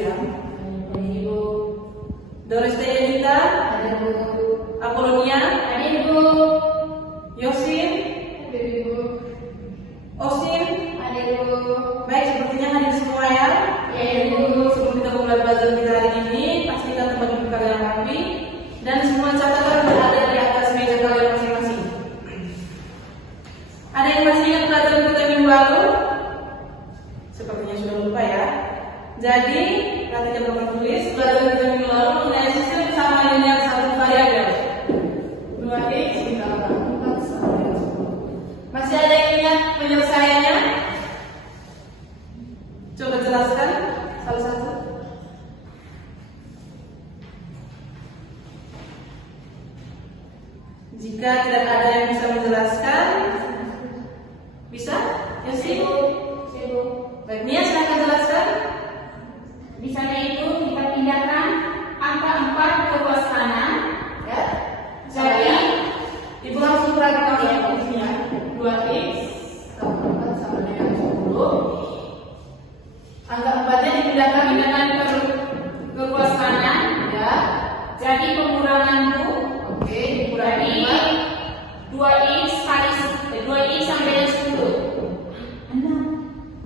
ya. Ini Bu. Doresteyanita, Ada Bu. Apolonia, Ada Ibu. Yosin, Ada Ibu. Osin. Ada Ibu. Baik, sepertinya hadir semua ya. Ya Ibu. Sebelum kita mulai belajar kita hari ini, pastikan tempat duduk kalian rapi dan semua catatan berada di atas meja kalian masing-masing. Ada yang masih ingat pelajaran kita minggu lalu? Sepertinya sudah lupa ya. Jadi, perhatikan papan tulis pelajaran kita minggu lalu mengenai sistem sama linear satu variabel. 2x ditambah 4 sama dengan 10. Masih ada yang ingat penyelesaiannya? Coba jelaskan salah satu. Jika tidak ada yang bisa menjelaskan, bisa? Ya sih. Baik, Nia silahkan jelaskan. Di sana itu kita pindahkan angka 4 ke kelas kanan. Ya. Jadi Ibu langsung perhatikan ya fungsinya. 2x tambah 4 sama dengan 10. Angka 4-nya dipindahkan ke kelas kanan. ya. Jadi penguranganku Oke, dikurangi dari 2x sampai dengan 10.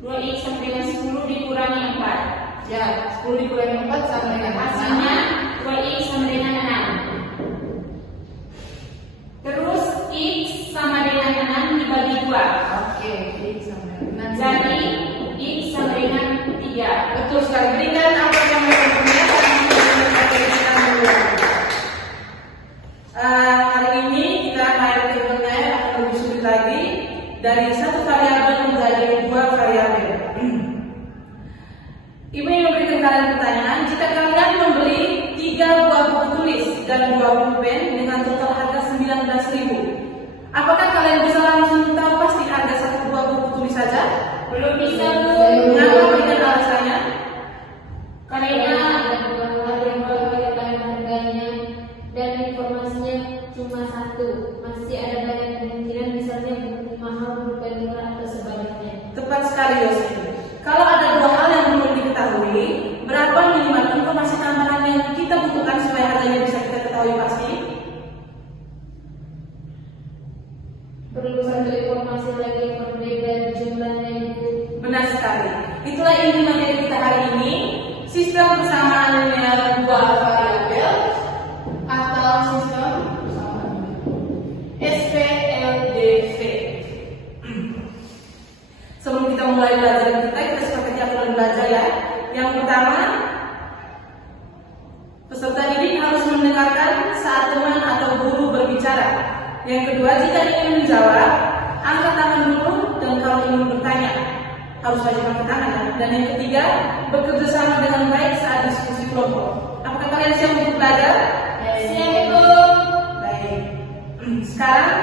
2x sampai dengan 10 dikurangi 4. ya, 10 dikurangi 4 sama dengan Hasilnya 2x sama dengan 6. Terus x sama dengan 6 dibagi 2. Oke, x sama dengan 6. Jadi x sama dengan 3. Betul sekali. Berikan apa yang berikutnya. Hari ini kita main berikutnya akan lebih sulit lagi dari satu variabel menjadi dua variabel. Ibu yang memberikan kalian pertanyaan, jika kalian membeli 3 buah buku tulis dan 2 pulpen dengan total harga 19.000, apakah kalian bisa langsung tahu pasti harga satu buah buku tulis saja? Belum bisa Bu. Mengapa dengan alasannya? Karena ada yang harganya dan informasinya cuma satu. Masih ada banyak kemungkinan misalnya buku mahal, bukan murah atau sebaliknya. Tepat sekali Yosin. Kalau ada dua hal yang perlu diketahui, berapa minimal informasi tambahan yang kita butuhkan supaya harganya bisa kita ketahui pasti? Perlu satu informasi lagi yang berbeda jumlahnya Ibu. Benar sekali. Itulah inti materi kita hari ini, sistem persamaan linear dua variabel atau sistem persamaan SPLDV. Sebelum kita mulai belajar kita sepertinya perlu belajar ya. Yang pertama, peserta didik harus mendengarkan saat teman atau guru berbicara. Yang kedua, jika ingin menjawab, angkat tangan dulu, dan kalau ingin bertanya, harus wajib angkat tangan ya. Dan yang ketiga, bekerja sama dengan baik saat diskusi kelompok. Apakah kalian siap untuk belajar? Siap Ibu. Baik. Sekarang,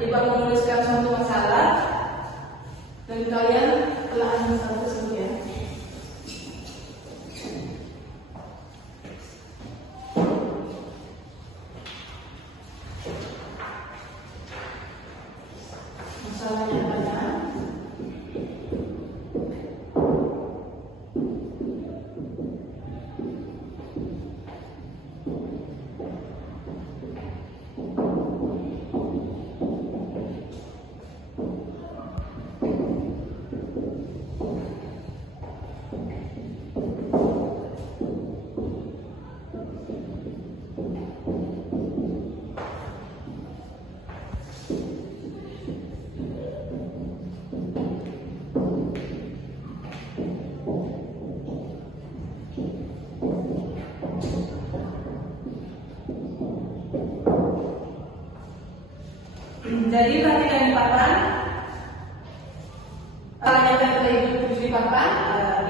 Ibu akan menuliskan suatu masalah dan kalian telah masalah tersebut ya. Masalahnya adalah jadi perhatikan di papan. Yang telah Ibu tulis di papan,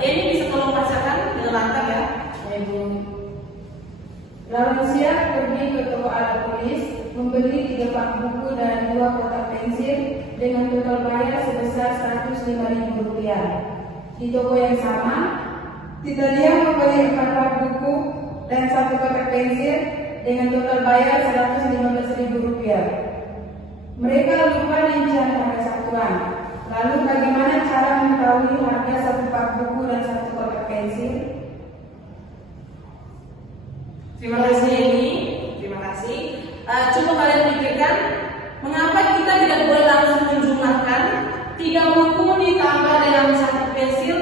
ya ini bisa tolong bacakan dengan lengkap ya. Ya Ibu. Ralusia pergi ke toko alat tulis, membeli 3 pak buku dan 2 kotak pensil dengan total bayar sebesar Rp105.000. Di toko yang sama, Titalia membeli 4 pak buku dan 1 kotak pensil dengan total bayar Rp115.000. Mereka lupa rincian harga satuan. Lalu bagaimana cara mengetahui harga 1 pak buku dan 1 kotak pensil? Terima kasih Eni, terima kasih. Coba kalian pikirkan, mengapa kita tidak boleh langsung menjumlahkan 3 buku ditambah dengan 1 pensil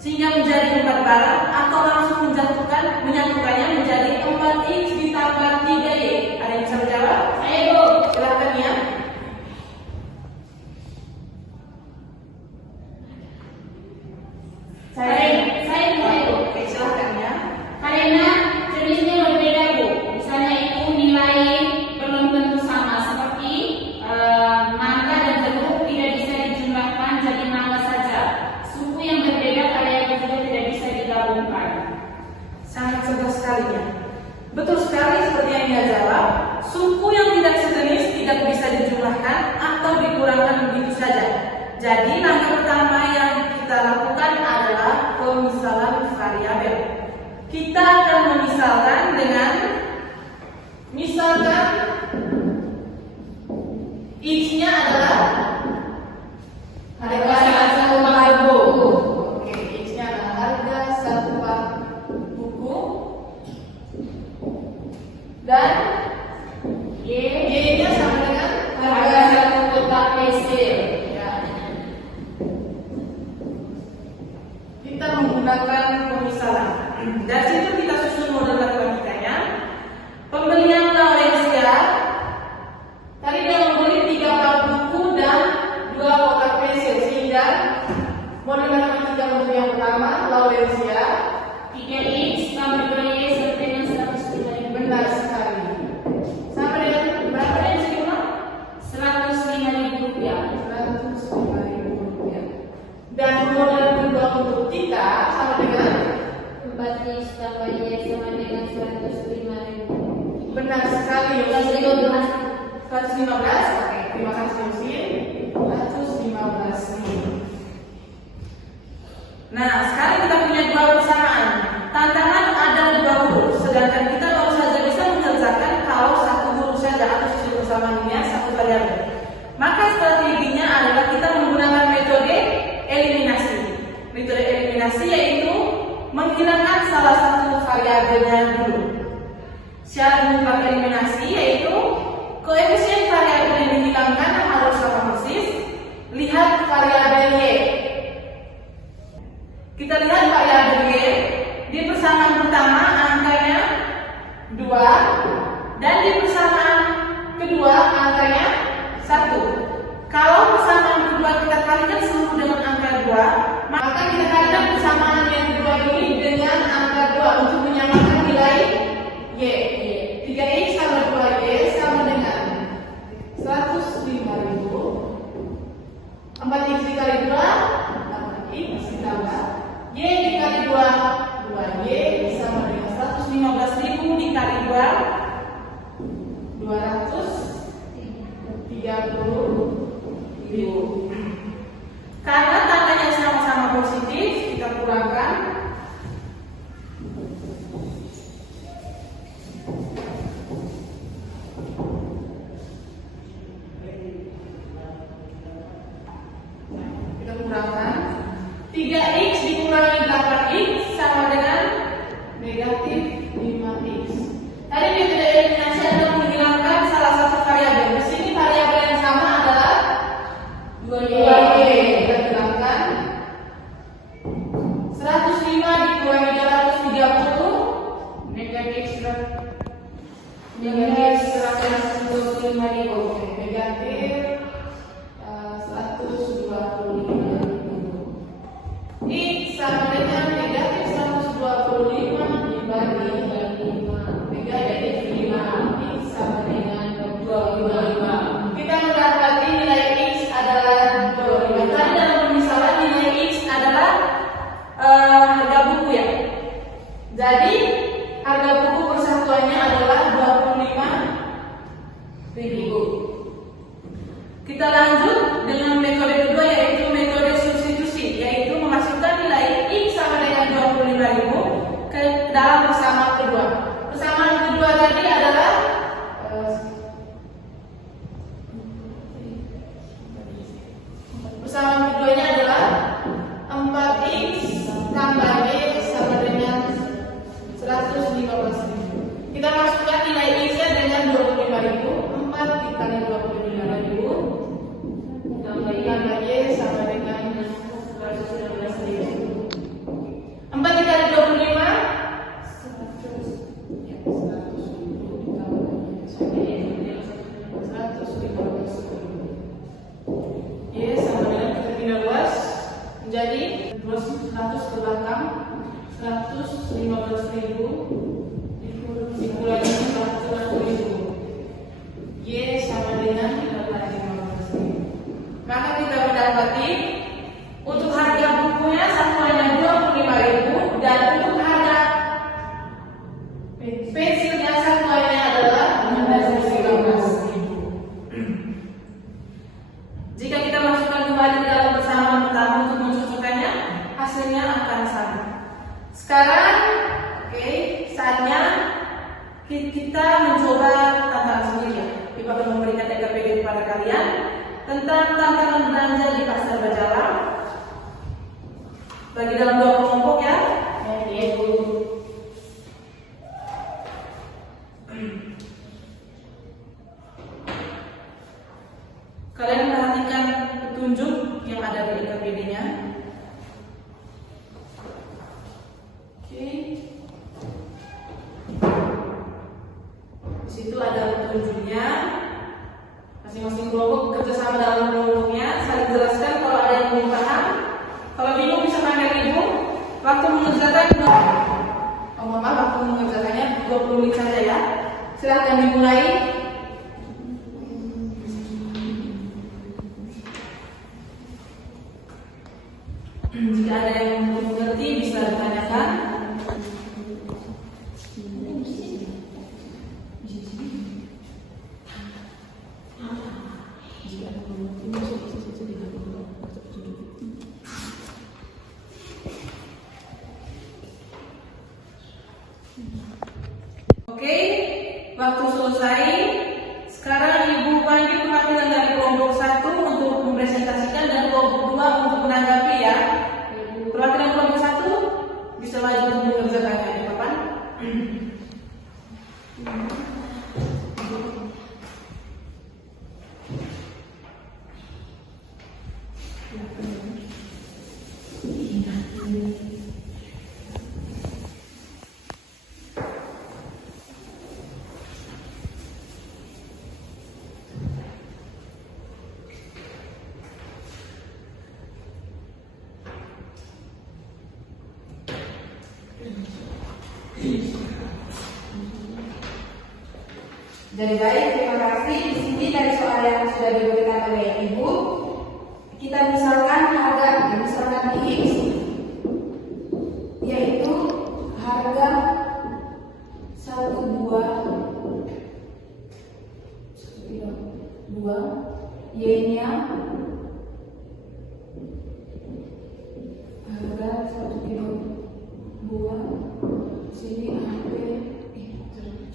sehingga menjadi 4 barang, atau langsung menyatukannya menjadi 4x ditambah 3y? Ada yang bisa menjawab? Saya Bu. Silahkan ya. Saya Bu. Oke, silahkan ya. Karena jenisnya berbeda Bu. Misalnya itu nilai belum tentu sama, seperti mangga dan jeruk tidak bisa dijumlahkan jadi mangga saja. Suku yang berbeda variabel juga tidak bisa digabungkan. Sangat cerdas sekali ya. Betul sekali seperti yang dia jawab. Suku yang tidak sejenis tidak bisa dijumlahkan atau dikurangkan begitu saja. Jadi langkah pertama yang kita lakukan adalah pemisahan variabel. Kita akan memisalkan dengan misalkan X-nya adalah harga 1 per buku. Oke, X-nya adalah harga 1 per buku. Dan Y-nya sama dengan harga 1 kotak pensil. Ya. Kita menggunakan pemisahan. Dari situ kita susun model matematikanya. Pembelian Laurencia tadi dia membeli 3 pak buku dan 2 kotak pensil, sehingga model matematika untuk yang pertama Laurencia 3x tambah 2y sama dengan 105.000. benar sekali. Sama dengan berapa yang bisa diulang? 105.000 rupiah. 105.000 rupiah. Dan model kedua untuk kita sama dengan 4x tambah y sama dengan 105.000. benar sekali. 115. 115. Oke, terima kasih Yusin. 115.000. Nah, sekarang kita punya 2 persamaan. Tantangan ada 2 huruf, sedangkan kita baru saja bisa mengerjakan kalau 1 huruf saja atau sisi persamaannya 1 variabel. Maka strateginya adalah kita menggunakan metode eliminasi. Metode eliminasi yaitu menghilangkan salah satu variabelnya dulu. Syarat mutlak eliminasi yaitu koefisien variabel yang dihilangkan harus sama persis. Lihat variabel Y. Kita lihat variabel Y di persamaan pertama angkanya 2 dan di persamaan kedua angkanya 1. Kalau persamaan kedua kita kalikan seluruh dengan angka 2, maka kita kalikan persamaan yang kedua ini dengan angka 2 untuk menyamakan nilai Y. 3x sama 2y sama dengan 105.000. 4x dikali 2 8x ditambah y dikali 2 2y sama dengan 115.000 dikali 2 230.000. Karena tandanya sama-sama positif, kita kurangkan. Kita kurangkan 3x dikurangi 8x sama dengan negatif 5x. Tadi metode eliminasi adalah menghilangkan salah satu variabel. Di sini variabel yang sama adalah 2y. Kita hilangkan 105 dikurangi 230 Negatif 125.000. Negatif 125.000. X sama dengan negatif 125 dibagi negatif 5. X sama dengan 255. Kita mendapati nilai X adalah 255. Tadi dalam pemisahan nilai X adalah harga buku ya. Jadi harga buku persatuannya adalah 25.000. Kita lanjut dengan metode kedua yaitu metode substitusi, yaitu memasukkan nilai X sama dengan 25.000 ke dalam persamaan kedua. Persamaan kedua tadi adalah persamaan keduanya adalah 4x tambah y sama dengan 115.000. 115.000 dikurangi 100.000. Y sama dengan 315.000. Maka kita mendapati untuk harga bukunya satuannya 25.000 dan untuk harga pensilnya satuannya adalah 15.000. Jika kita masukkan kembali ke dalam persamaan pertama untuk mencocokkannya, hasilnya akan sama. Sekarang, saatnya kita mencoba tantangan sendiri. Ibu akan memberikan TKP kepada kalian tentang tantangan belanja di pasar berjalan. Bagi dalam 2 kelompok ya. Yaitu kalian perhatikan petunjuk yang ada di TKP-nya. Di situ ada petunjuknya. Masing-masing kelompok bekerja sama dalam kelompoknya, saling jelaskan kalau ada yang belum paham. Kalau bingung bisa panggil ibu. Waktu mengerjakan waktu mengerjakannya 20 menit saja ya. Silahkan dimulai. Jika ada yang belum mengerti bisa ditanyakan. Oke, waktu selesai. Sekarang ibu panggil perwakilan dari kelompok 1 untuk mempresentasikan dan kelompok 2 untuk menanggapi ya. Perwakilan kelompok 1 bisa maju untuk mengerjakannya di papan. Jadi baik, terima kasih. Di sini dari soal yang sudah diberikan oleh ibu, kita misalkan harga X, yaitu harga 1 buah Y-nya harga 1 kilo buah. Sini HP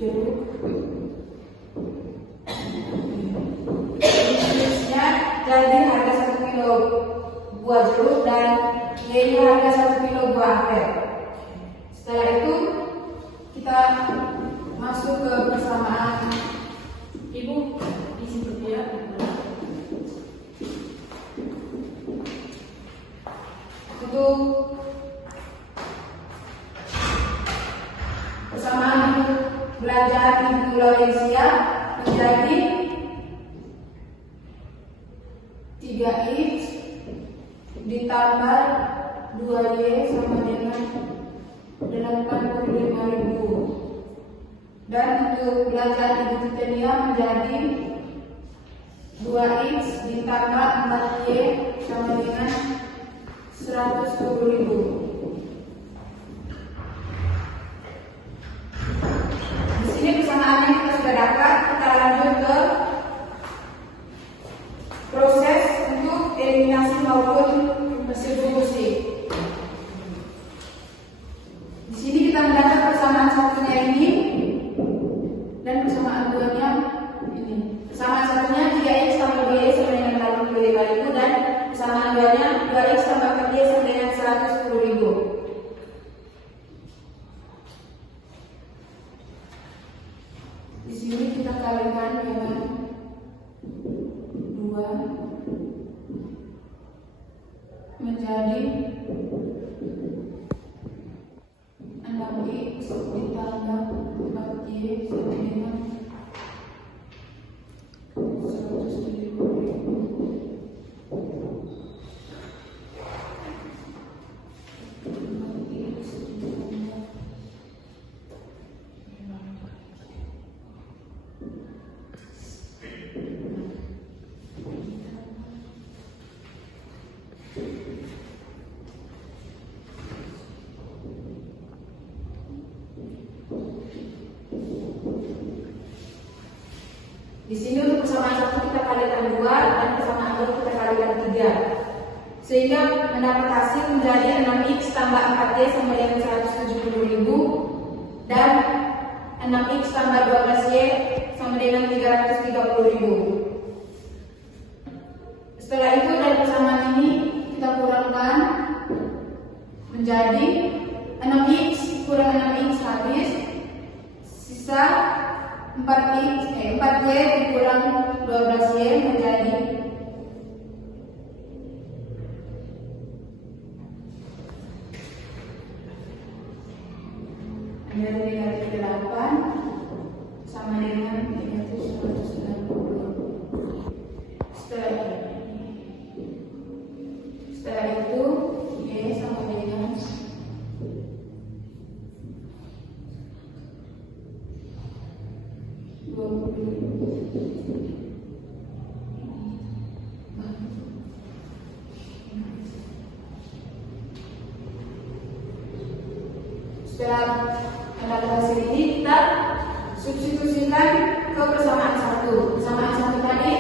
jeruk. Jadi harga 1 kilo buah jeruk dan Y-nya harga 1 kilo buah apel. Setelah itu kita masuk ke persamaan. Ibu di situ ya. Untuk persamaan belanjaan Ibu Laurencia menjadi 3X ditambah 2Y sama dengan 85.000. Dan untuk belanjaan Ibu Titania menjadi 2X ditambah 4Y sama dengan 110.000. Di sini persamaannya kita sudah dapat. Kita lanjut ke proses untuk eliminasi maupun substitusi. Di sini kita mendapat persamaan satunya ini dan persamaan duanya ini. Persamaan satunya 3X tambah 2Y sama dengan 85.000 dan persamaan duanya 2X tambah 4Y sama dengan 110.000. Di sini kita kalikan dengan 2 menjadi 6X ditambah 4Y sama dengan 170.000. Di sini untuk persamaan 1 kita kalikan 2 dan persamaan 2 kita kalikan 3. Sehingga mendapat hasil menjadi 6x tambah 4y sama dengan 170.000 dan 6x tambah 12y sama dengan 330.000. Setelah itu dari persamaan ini kita kurangkan menjadi 6x kurang 6x habis, sisa 4y dikurang 12y menjadi 8 sama dengan negatif 190. Setelah itu y sama dengan 20. Setelah mendapat hasil ini kita substitusikan ke persamaan 1. Persamaan 1 tadi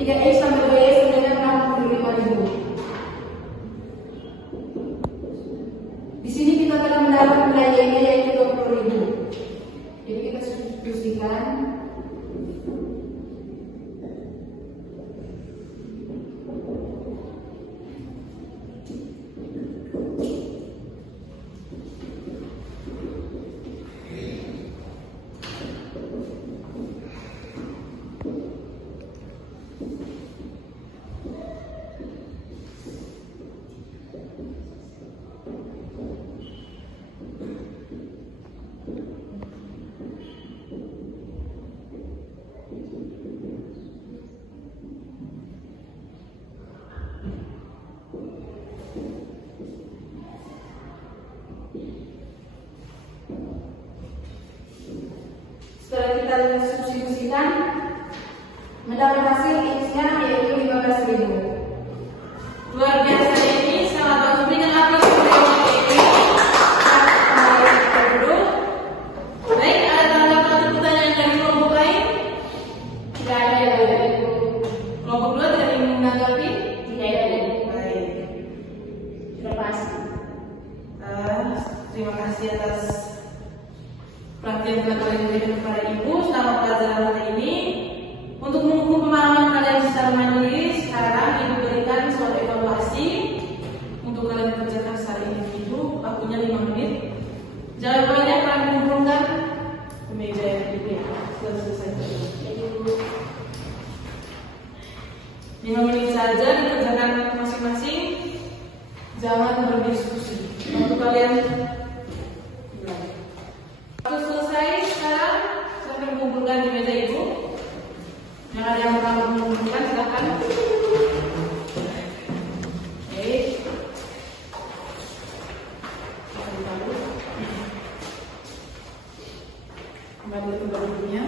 3x tambah 2y sama dengan 65.000. Di sini kita telah mendapat nilai y-nya yaitu 20.000. Jadi kita substitusikan. Setelah kita substitusikan mendapat hasil x-nya yaitu 15.000. Luar biasa ini, selamat bagus dengan apa ini? Baik, ada tanggapan atau pertanyaan dari kelompok lain? Tidak ada ya dari Kelompok 2 tidak ingin menanggapi? tidak ada. Baik. Terima kasih. Terima kasih atas perhatian telah kalian berikan kepada Ibu selama pelajaran hari ini. Untuk mengukur pemahaman kalian secara mandiri, sekarang Ibu berikan suatu evaluasi untuk kalian kerjakan secara individu. Waktunya 5 menit. Jawabannya kalian kumpulkan ke meja yang Ibu ya. Sudah selesai. 5 menit saja dikerjakan masing-masing. Jangan berdiskusi. Waktu kalian waktu selesai sekarang silahkan kumpulkan di meja Ibu. Yang ada yang mau mengumpulkan silahkan. Baik. Kembali ke bukunya.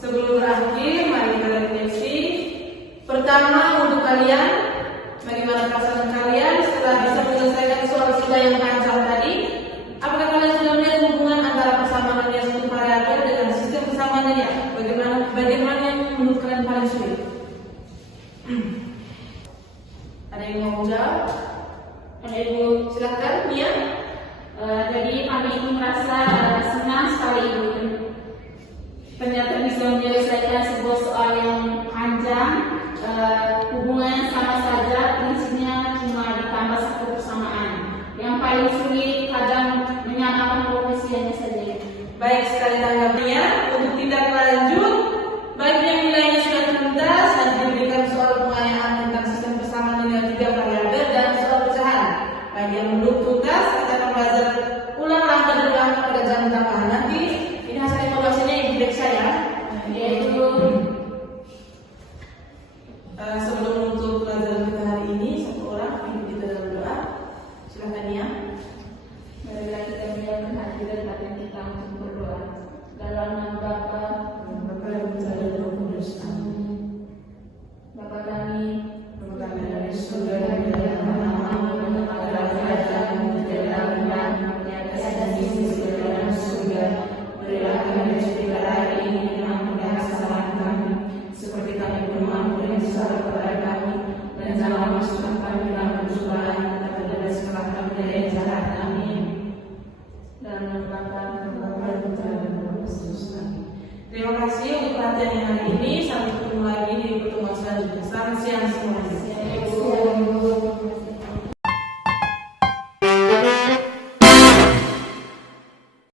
Sebelum berakhir, mari kita refleksi. Pertama, untuk kalian, bagaimana perasaan kalian setelah bisa menyelesaikan soal-soal yang panjang tadi? Apakah kalian sudah melihat hubungan antara persamaan nilai satu variabel dengan sistem persamaan nilai? Bagaimana yang menurut kalian paling sulit? Ada yang mau jawab? Ada Ibu. Silakan, Mia. Jadi kami ini merasa senang sekali Ibu. Ternyata bisa menyelesaikan sebuah soal yang panjang, hubungannya sama saja, prinsipnya cuma ditambah satu persamaan. Yang paling sulit kadang menyamakan profesinya saja. Baik sekali tanggapannya. Untuk tindak lanjut, bagi yang nilainya sudah tuntas dan diberikan soal pengayaan tentang sistem persamaan nilai 3 variabel dan soal pecahan. Bagi yang belum